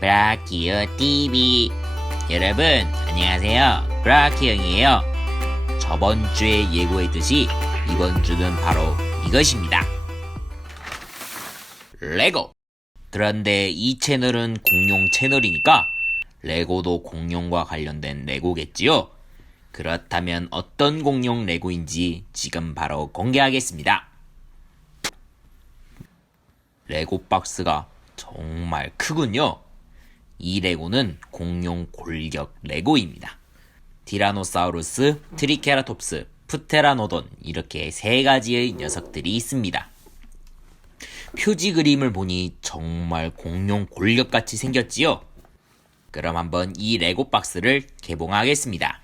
브라키어 TV 여러분 안녕하세요. 브라키 형이에요. 저번 주에 예고했듯이 이번 주는 바로 이것입니다. 레고. 그런데 이 채널은 공룡 채널이니까 레고도 공룡과 관련된 레고겠지요? 그렇다면 어떤 공룡 레고인지 지금 바로 공개하겠습니다. 레고 박스가 정말 크군요. 이 레고는 공룡 골격 레고입니다. 티라노사우루스, 트리케라톱스, 프테라노돈 이렇게 세 가지의 녀석들이 있습니다. 표지 그림을 보니 정말 공룡 골격같이 생겼지요? 그럼 한번 이 레고 박스를 개봉하겠습니다.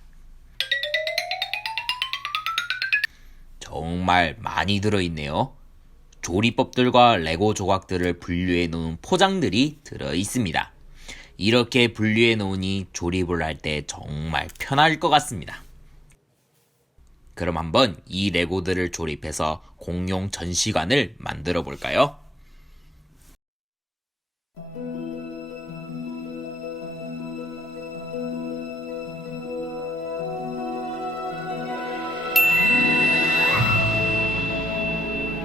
정말 많이 들어있네요. 조리법들과 레고 조각들을 분류해 놓은 포장들이 들어 있습니다. 이렇게 분류해 놓으니 조립을 할 때 정말 편할 것 같습니다. 그럼 한번 이 레고들을 조립해서 공룡 전시관을 만들어 볼까요?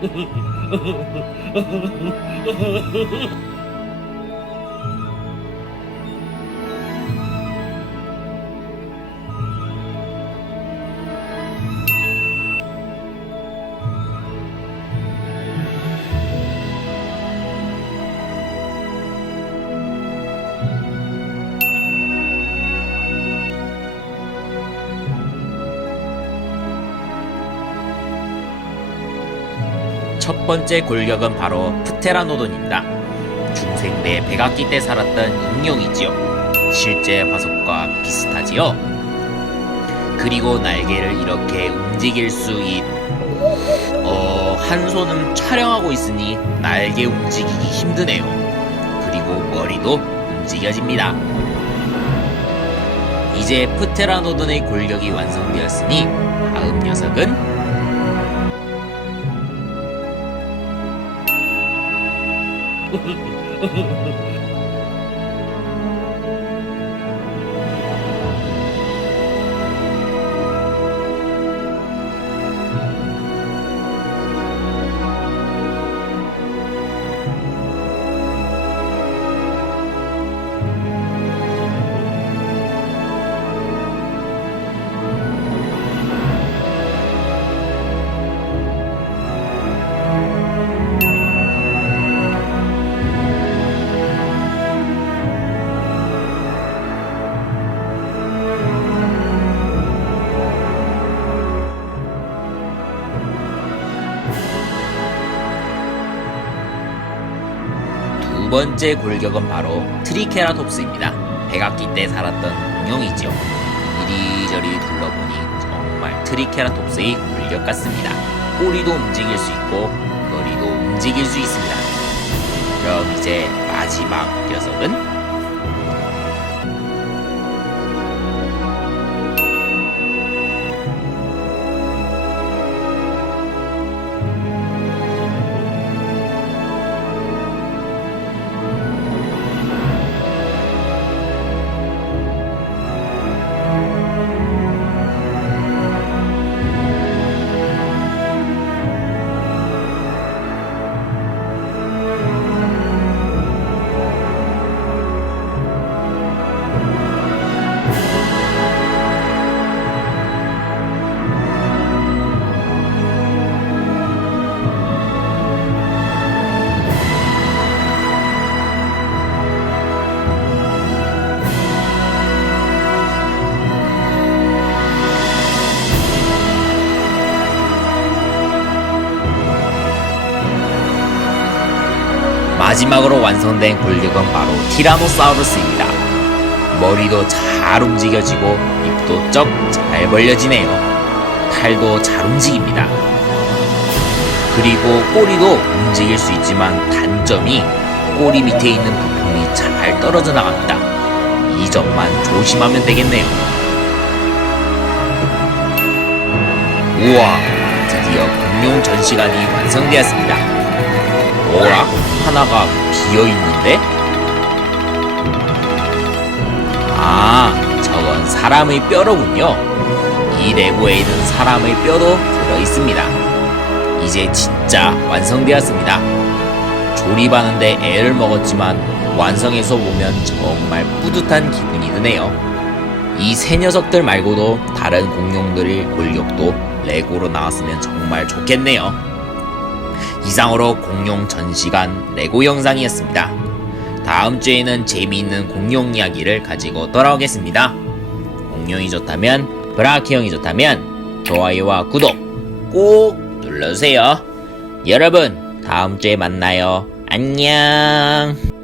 첫 번째 골격은 바로 프테라노돈입니다. 중생대 백악기 때 살았던 익룡이지요. 실제 화석과 비슷하지요. 그리고 날개를 이렇게 움직일 수 있... 어... 한 손은 촬영하고 있으니 날개 움직이기 힘드네요. 그리고 머리도 움직여집니다. 이제 프테라노돈의 골격이 완성되었으니 다음 녀석은 呵呵呵呵 번째 골격은 바로 트리케라톱스입니다. 백악기 때 살았던 공룡이지요. 이리저리 둘러보니 정말 트리케라톱스의 골격 같습니다. 꼬리도 움직일 수 있고 머리도 움직일 수 있습니다. 그럼 이제 마지막 녀석은 마지막으로 완성된 골격은 바로 티라노사우루스입니다. 머리도 잘 움직여지고 입도 쩍 잘 벌려지네요. 팔도 잘 움직입니다. 그리고 꼬리도 움직일 수 있지만 단점이 꼬리 밑에 있는 부품이 잘 떨어져 나갑니다. 이 점만 조심하면 되겠네요. 우와, 드디어 공룡 전시관이 완성되었습니다. 뭐라? 하나가 비어 있는데? 아, 저건 사람의 뼈로군요. 이 레고에 있는 사람의 뼈도 들어 있습니다. 이제 진짜 완성되었습니다. 조립하는데 애를 먹었지만 완성해서 보면 정말 뿌듯한 기분이 드네요. 이 세 녀석들 말고도 다른 공룡들의 골격도 레고로 나왔으면 정말 좋겠네요. 이상으로 공룡 전시관 레고 영상이었습니다. 다음 주에는 재미있는 공룡 이야기를 가지고 돌아오겠습니다. 공룡이 좋다면, 브라키 형이 좋다면, 좋아요와 구독 꼭 눌러주세요. 여러분, 다음 주에 만나요. 안녕!